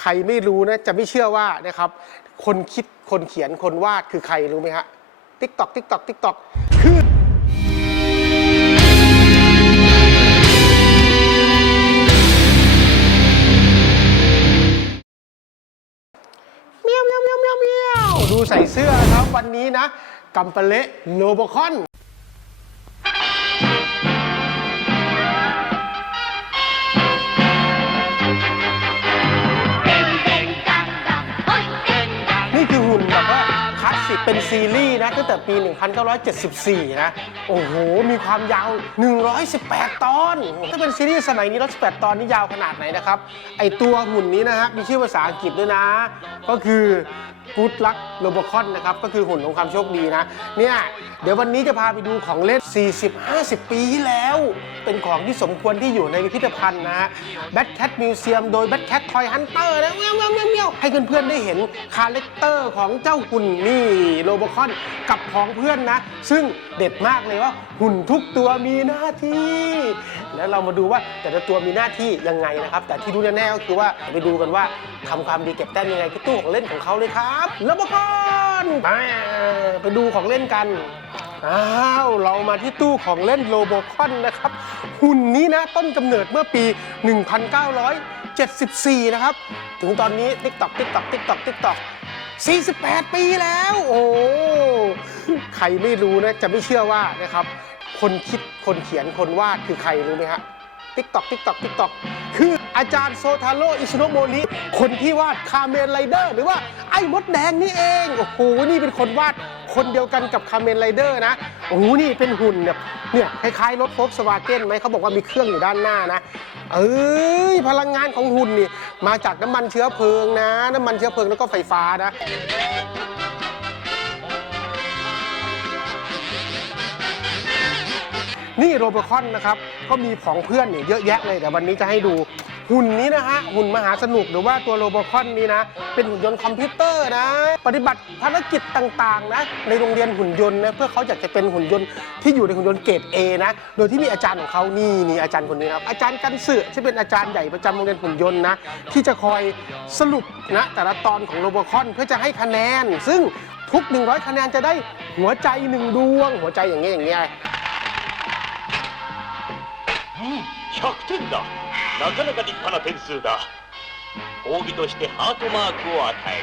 ใครไม่รู้นะจะไม่เชื่อว่านะครับคนคิดคนเขียนคนวาดคือใครรู้ไหมฮะติ๊กตอกติ๊กตอกติ๊กตอกคือเมียวเมียวเมียวเมียวเมียวดูใส่เสื้อครับวันนี้นะกัมปะเละโลบคอน เป็นซีรีส์นะตั้งแต่ปี 1974 นะ โอ้โห มีความยาว 118 ตอน ถ้าเป็นซีรีส์สมัยนี้118 ตอนนี่ยาวขนาดไหนนะครับ ไอตัวหุ่นนี้นะฮะมีชื่อภาษาอังกฤษด้วยนะ ก็คือ Good Luck Robot นะครับ ก็คือหุ่นของความโชคดีนะ เนี่ย เดี๋ยววันนี้จะพาไปดูของเล่น 40-50 ปีที่แล้ว เป็นของที่สมควรที่อยู่ในพิพิธภัณฑ์นะฮะ Bad Cat Museum โดย Bad Cat Toy Hunter นเมียวเมียวเมียวเมียว ให้เพื่อนๆได้เห็นคาแรคเตอร์ของเจ้าหุ่นนี่โรบคอนกับของเพื่อนนะ ซึ่งเด็ดมากเลยว่าหุ่นทุกตัวมีหน้าที่ แล้วเรามาดูว่าแต่ละตัวมีหน้าที่ยังไงนะครับ แต่ที่รู้แน่ๆก็คือว่าไปดูกันว่าทำความดีเก็บแต้มยังไงที่ตู้ของเล่นของเขาเลยครับโรบคอนไปไปดูของเล่นกันอ้าวเรามาที่ตู้ของเล่นโลโบคอนนะครับ หุ่นนี้นะต้นกำเนิดเมื่อปี 1900 74 นะครับ ถึงตอนนี้ติ๊กตอกติ๊กตอกติ๊กตอกติ๊กตอก48 ปีแล้ว โอ้ใครไม่รู้นะจะไม่เชื่อว่านะครับ คนคิดคนเขียนคนวาดคือใครรู้ไหมฮะติ๊กตอกติ๊กตอกติ๊กตอกคืออาจารย์โซทาโรอิชิโนโมริคนที่วาดคาเมนไรเดอร์หรือว่าไอ้มดแดงนี่เอง โอ้โห นี่เป็นคนวาดคนเดียวกันกับคาเมนไรเดอร์นะ โอ้โห นี่เป็นหุ่นแบบ เนี่ยคล้ายๆรถโฟล์กสวาเกนไหมเขาบอกว่ามีเครื่องอยู่ด้านหน้านะ เอ้ยพลังงานของหุ่นนี่มาจากน้ำมันเชื้อเพลิงนะ น้ำมันเชื้อเพลิงแล้วก็ไฟฟ้านะนี่โรบอคอนนะครับ ก็มีของเพื่อนเนี่ยเยอะแยะเลยแต่วันนี้จะให้ดู หุ่นนี้นะฮะหุ่นมหาสนุกหรือว่าตัวโรบอคอนนี้นะ เป็นหุ่นยนต์คอมพิวเตอร์นะ ปฏิบัติภารกิจต่างๆนะในโรงเรียนหุ่นยนต์นะเพื่อเขาอยากจะเป็นหุ่นยนต์ที่อยู่ในหุ่นยนต์เกรด A นะโดยที่มีอาจารย์ของเขานี่นี่อาจารย์คนนี้ครับอาจารย์กันเสือที่เป็นอาจารย์ใหญ่ประจำโรงเรียนหุ่นยนต์นะที่จะคอยสรุปนะแต่ละตอนของโรบอคอนเพื่อจะให้คะแนน ซึ่งทุก 100 คะแนนจะได้หัวใจหนึ่งดวง หัวใจอย่างเงี้ยอย่างเงี้ย100点だなかなか立派な点数だ褒美としてハートマークを与え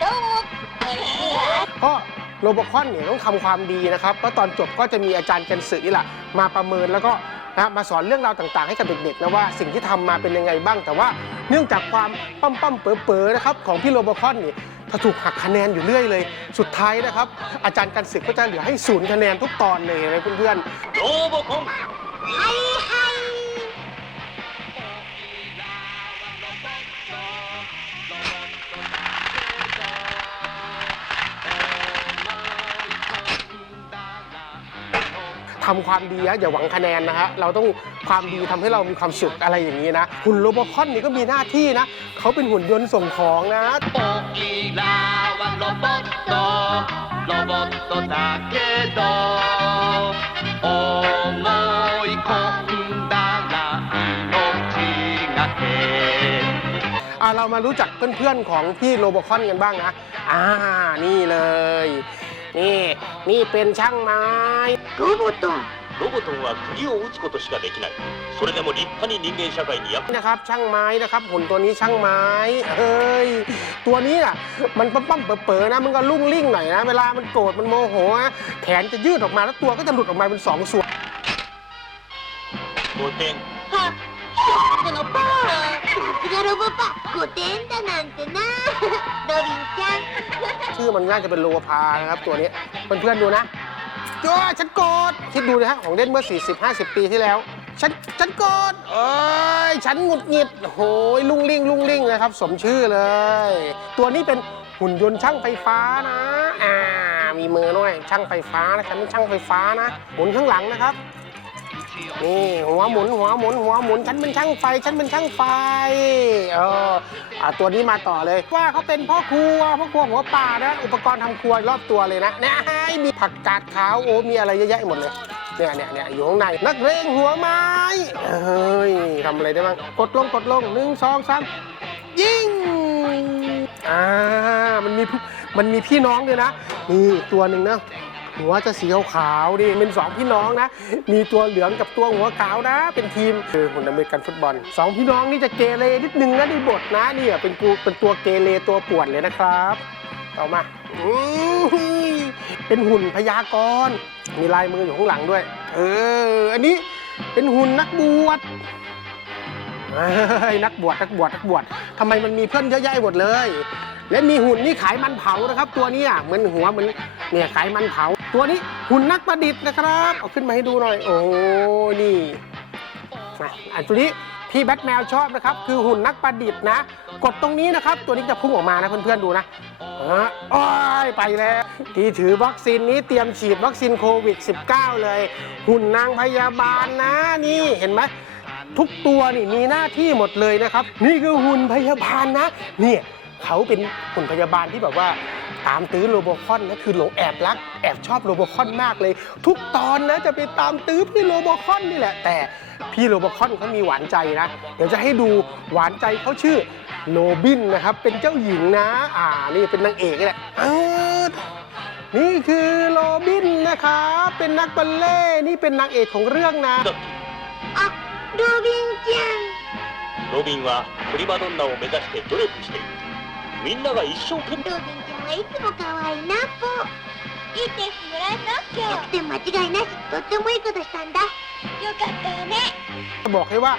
どうもโรบอคอนเนี่ยต้องทำความดีนะครับแล้วตอนจบก็จะมีอาจารย์กันสึนี่แหละมาประเมินแล้วก็นะมาสอนเรื่องราวต่างๆ ให้กับเด็กๆนะว่าสิ่งที่ทำมาเป็นยังไงบ้าง แต่ว่าเนื่องจากความปั้มปั้มเป๋อๆนะครับของพี่โรบอคอนเนี่ยถูกหักคะแนนอยู่เรื่อยเลย สุดท้ายนะครับ อาจารย์กันศึกก็จะเหลือให้ศูนย์คะแนนทุกตอนเลยนเพื่อนๆโรบอคอน ทำความดีนะอย่าหวังคะแนนนะฮะเราต้องความดีทำให้เรามีความสุขอะไรอย่างนี้นะหุ่นโรบอคอนนี่ก็มีหน้าที่นะเขาเป็นหุ่นยนต์ส่งของนะโตกีฬาวันโรบอตโตโรบอตโตดาเกโดโอโมยคงดาลาโนทีกาเกเรามารู้จักเพื่อนๆของพี่โรบอคอนกันบ้างนะอ่านี่เลย นี่ นี่เป็นช่างไม้ ロボットロボトンは釘を打つことしかできないそれでも立派に人間社会に役 นะครับ ช่างไม้นะครับ หุ่นตัวนี้ช่างไม้ เฮ้ย ตัวนี้อ่ะ มันปั๊มปั๊มๆเป๋อๆนะ มันก็ลุ่งลิ่งหน่อยนะ เวลามันโกรธ มันโมโหนะแขนจะยืดออกมาแล้วตัวก็จะหลุดออกมาเป็นสองส่วน 5点はこのパワー さすがロボパ5点だなんてなロビンちゃん ชื่อมันน่าจะเป็นโลพานะครับ ตัวนี้เพื่อนๆดูนะจ้าฉันโกรธคิดดูนะฮะของเล่นเมื่อ 40-50 ปีที่แล้ว ฉันฉันโกรธเอ้ยฉันหงุดหงิดโอ้ยลุ่งลิ่งลุ่งลิ่งนะครับ สมชื่อเลย ตัวนี้เป็นหุ่นยนต์ช่างไฟฟ้านะอ่ามีมือด้วยช่างไฟฟ้านะฉันเป็นช่างไฟฟ้านะหมุนข้างหลังนะครับ นี่หัวหมุนหัวหมุนหัวหมุนฉันเป็นช่างไฟฉันเป็นช่างไฟเอออะตัวนี้มาต่อเลย ว่าเขาเป็นพ่อครัวพ่อครัวหัวป่านะ อุปกรณ์ทำครัวรอบตัวเลยนะเนี่ยมีผักกาดขาวโอ้มีอะไรเยอะแยะหมดเลยเนี่ยเนี่ยเนี่ยอยู่ข้างในนักเรงหัวไม้เฮ้ยทำอะไรได้บ้างกดลงกดลงหนึ่งสองสามยิงอ่ามันมีมันมีพี่น้องด้วยนะนี่ตัวหนึ่งนะ หัวจะสีขาวๆดิเป็นสองพี่น้องนะ มีตัวเหลืองกับตัวหัวขาวนะ เป็นทีมคือหุ่นอเมริกันฟุตบอลสองพี่น้องนี่จะเกเรนิดนึงนะในบทนะนี่เป็นกูเป็นตัวเกเรตัวปวนเลยนะครับต่อมาอืเป็นหุ่นพยากรณ์มีลายมืออยู่ข้างหลังด้วย เออ อันนี้เป็นหุ่นนักบวชนักบวชนักบวชนักบวชทำไมมันมีเพื่อนเยอะแยะหมดเลย และมีหุ่นนี่ขายมันเผานะครับ ตัวนี้เหมือนหัวเหมือนเนี่ยขายมันเผา ตัวนี้หุ่นนักประดิษฐ์นะครับ เอาขึ้นมาให้ดูหน่อย โอ้นี่อะอันตัวนี้พี่แบทแมวชอบนะครับ คือหุ่นนักประดิษฐ์นะ กดตรงนี้นะครับ ตัวนี้จะพุ่งออกมานะเพื่อนๆดูนะอะโอ้ยไปแล้ว ที่ถือวัคซีนนี้เตรียมฉีดวัคซีนโควิด -19 เลย หุ่นนางพยาบาลนะนี่เห็นไหมทุกตัวนี่มีหน้าที่หมดเลยนะครับ นี่คือหุ่นพยาบาลนะ เนี่ยเขาเป็นหุ่นพยาบาลที่แบบว่า ตามตื้อโรโบคอนนะคือหลงแอบรัก แอบชอบโรโบคอนมากเลย ทุกตอนนะจะไปตามตื้อพี่โรโบคอนนี่แหละ แต่พี่โรโบคอนเขามีหวานใจนะ เดี๋ยวจะให้ดูหวานใจเขาชื่อโรบินนะครับ เป็นเจ้าหญิงนะ อ่านี่เป็นนางเอกนี่แหละเออนี่คือโรบินนะครับเป็นนักบัลเล่ต์นี่เป็นนางเอกของเรื่องนะ あロビンちゃんロビンはプリマドンナを目指して努力している みんなが一生懸命。ロビンちゃんはいつも可愛いなぽ。いい点数もらえた100点間違いなし。とってもいいことしたんだよかったよね จะบอกให้ว่า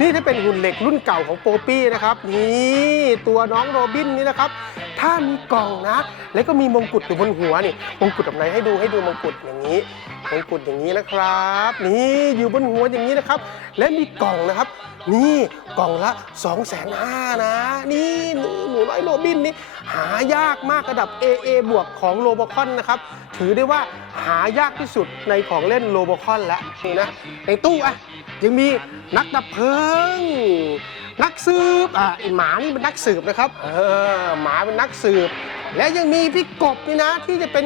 นี่ถ้าเป็นหุ่นเหล็กรุ่นเก่าของโปปี้นะครับนี่ตัวน้องโรบินนี่นะครับ ถ้ามีกล่องนะ แล้วก็มีมงกุฎอยู่บนหัวนี่มงกุฎแบบไหนให้ดูให้ดูมงกุฎอย่างนี้มงกุฎอย่างนี้นะครับ นี่อยู่บนหัวอย่างนี้นะครับ และมีกล่องนะครับ นี่กล่องละ2องแสนห้านะ นี่หนูหนูน้อยโรบินนี่หายากมากระดับ AA บวกของโรบอคอนนะครับ ถือได้ว่า หายากที่สุดในของเล่นโลบอคอนแล้วนี่นะในตู้อะยังมีนักดับเพลิง นักสืบอะไอหมานี่เป็นนักสืบนะครับเออหมาเป็นนักสืบ และยังมีพี่กบนี่นะที่จะเป็น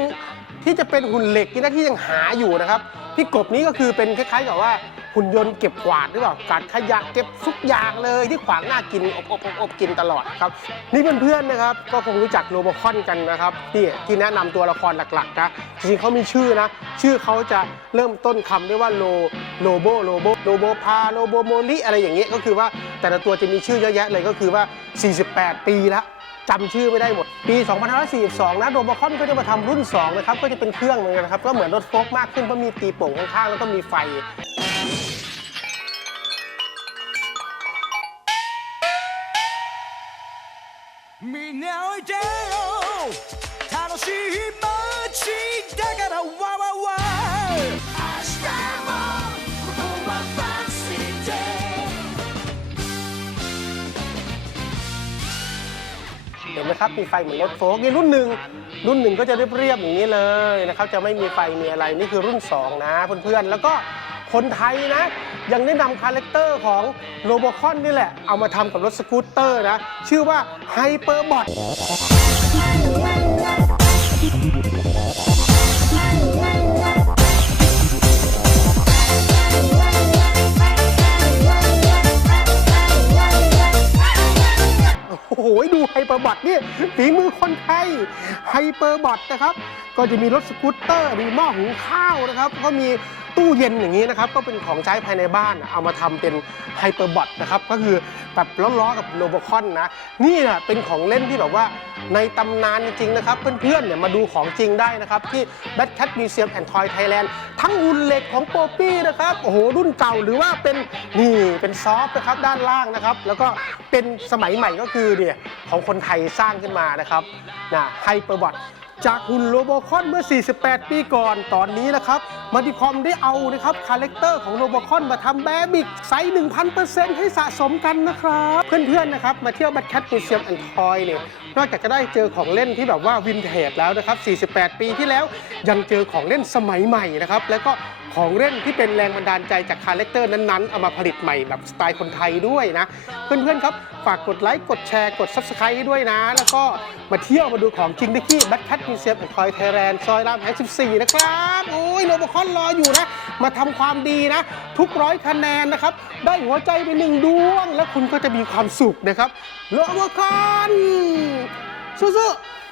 ที่จะเป็นหุ่นเหล็กนี่นะที่ยังหาอยู่นะครับพี่กบนี้ก็คือเป็นคล้ายๆกับว่า หุ่นยนต์เก็บกวาดหรือเปล่ากวาดขยะเก็บทุกอย่างเลยที่ขวางหน้ากินอบอบอบอบกินตลอดครับนี่เพื่อนๆนะครับก็คงรู้จักโรบอคอนกันนะครับที่ที่แนะนำตัวละครหลักๆนะจริงๆเขามีชื่อนะชื่อเขาจะเริ่มต้นคำด้วยว่าโลโลโบโลโบโลโบพาโลโบโมลิอะไรอย่างเงี้ยก็คือว่าแต่ละตัวจะมีชื่อเยอะแยะเลยก็คือว่า 48 ปีแล้วจำชื่อไม่ได้หมด ปี 2542 นะโรบอคอนก็จะมาทำรุ่น 2 นะครับ ก็จะเป็นเครื่องเหมือนกันนะครับ ก็เหมือนรถโฟล์กมากขึ้นเพราะมีตีโป่งข้างๆ แล้วก็มีไฟ นไหมครับมีไฟเหมือนรถโฟล์กนี่รุ่นหนึ่งรุ่นหนึ่งก็จะเรียบๆอย่างนี้เลยนะครับจะไม่มีไฟมีอะไรนี่คือรุ่น 2 นะเพื่อนๆแล้วก็คนไทยนะ ยังได้นำคาแรคเตอร์ของโรบอคอนนี่แหละ เอามาทำกับรถสกูตเตอร์นะ ชื่อว่าไฮเปอร์บอท โอ้โหดูไฮเปอร์บอทนี่ฝีมือคนไทยไฮเปอร์บอทนะครับ ก็จะมีรถสกูตเตอร์มีหม้อหุงข้าวนะครับ ก็มี ตู้เย็นอย่างนี้นะครับก็เป็นของใช้ภายในบ้านเอามาทำเป็นไฮเปอร์บอทนะครับก็คือแบบล้อๆกับโรบอคอนนะนี่แหละเป็นของเล่นที่แบบว่าในตำนานจริงๆนะครับเพื่อนๆเนี่ยมาดูของจริงได้นะครับที่ Bad Cat Museum and Toy Thailand ทั้งหุ่นเหล็กของโปปี้นะครับโอ้โหรุ่นเก่าหรือว่าเป็นนี่เป็นซอฟต์นะครับด้านล่างนะครับ แล้วก็เป็นสมัยใหม่ก็คือเนี่ยของคนไทยสร้างขึ้นมานะครับนะไฮเปอร์บอท จากหุ่นโรบคอนเมื่อ 48 ปีก่อน ตอนนี้นะครับมัติคอมได้เอานะครับคาแรคเตอร์ของโรบคอนมาทำแบบิกไซส์ 1,000%ให้สะสมกันนะครับ เพื่อนๆนะครับ มาเที่ยวบัตแคทมิวเซียมแอนทอยเนี่ยนอกจากจะได้เจอของเล่นที่แบบว่าวินเทจแล้วนะครับ 48 ปีที่แล้วยังเจอของเล่นสมัยใหม่นะครับแล้วก็ ของเล่นที่เป็นแรงบันดาลใจจากคาแรคเตอร์นั้นๆ เอามาผลิตใหม่แบบสไตล์คนไทยด้วยนะ เพื่อนๆครับ ฝากกดไลค์ กดแชร์ กด Subscribe ด้วยนะ แล้วก็มาเที่ยวมาดูของจริงได้ที่แบทแคทมิวเซียมแอนด์ทอยไทยแลนด์ซอยรามแหง14 นะครับ โอ้ยโรบคอนรออยู่นะ มาทำความดีนะ ทุกร้อยคะแนนนะครับ ได้หัวใจไปหนึ่งดวง แล้วคุณก็จะมีความสุขนะครับโรบคอนสู้ๆ